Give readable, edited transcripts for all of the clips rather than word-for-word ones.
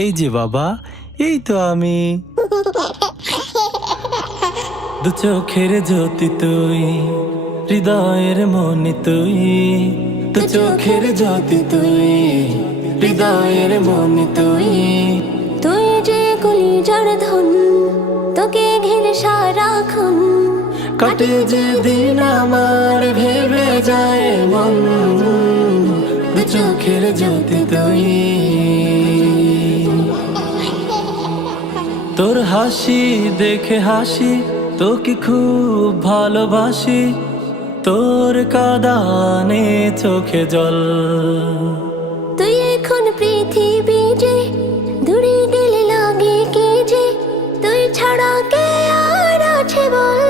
এই যে বাবা, এই তো আমি। দু চোখের জ্যোতি তুই, হৃদয়ের মনি তুই। দু চোখের জ্যোতি তুই, হৃদয়ের মনি তুই। তুই যে কলিজার ধন, তোকে ঘিরে সারাক্ষণ কাটে যে দিন আমার ভেবে যায় মন। দু চোখের জ্যোতি তুই। তোর হাসি দেখে হাসি, তোকে খুব ভালোবাসি। তোর কাঁদানে চোখে জল। তুই এখন পৃথিবী যে, দূরে গেলে লাগে কে যে, তুই ছাড়া কে আর আছে বল।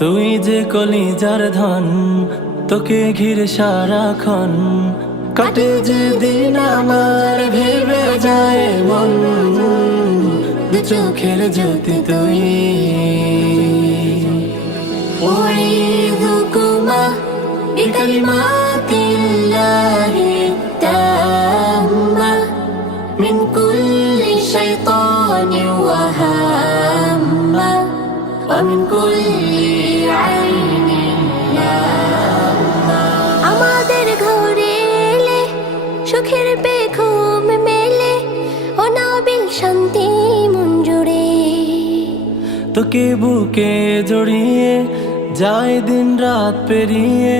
তুই যে কলিজার ধন, তোকে ঘিরে সারাক্ষণ কাটে যে দিন আমার ভেবে যায় মন। দু চোখের জ্যোতি তুই। أعيذكما بكلمات الله التامة من كل شيطان وهامة ومن كل عين لامة আমাদের ঘরে এলে সুখের বেঘুম মেলে, অনাবিল শান্তি মন জুড়ে। তোকে বুকে জড়িয়ে যায় দিন রাত পেরিয়ে,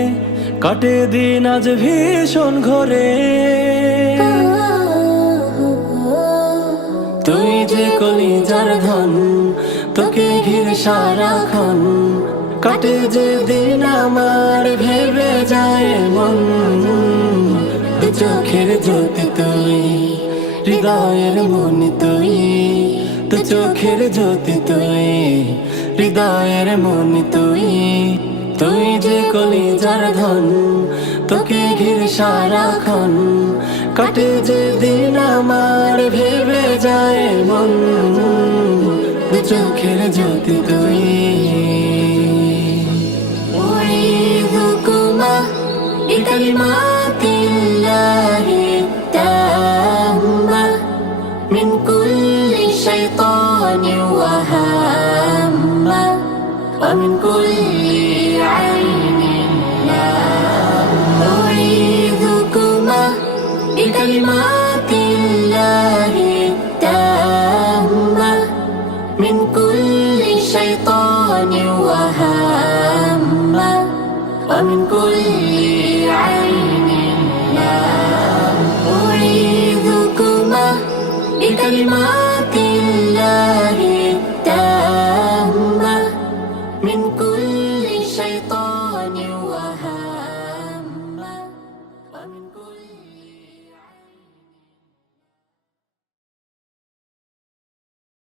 কাটে দিন আজ ভীষণ ঘরে। তুই যে কলিজার ধন, তোকে ঘিরে সারাক্ষণ কাটে যে দিন আমার ভেবে যায় মন। দু চোখের জ্যোতি তুই, হৃদয়ের মনি তুই। দু চোখের জ্যোতি তুই, হৃদয়ের মনি তুই। তুই যে কলিজার ধন, তোকে ঘিরে সারাক্ষণ কাটে যে দিন আমার ভেবে যায় মন। দু চোখের জ্যোতি তুই। أعيذكما بكلمات الله التامة من كل شيطان وهامة ومن كل عين لامة أعيذكما بكلمات الله التامة من كل شيطان وهامة ومن كل عين لامة أعيذكما بكلمات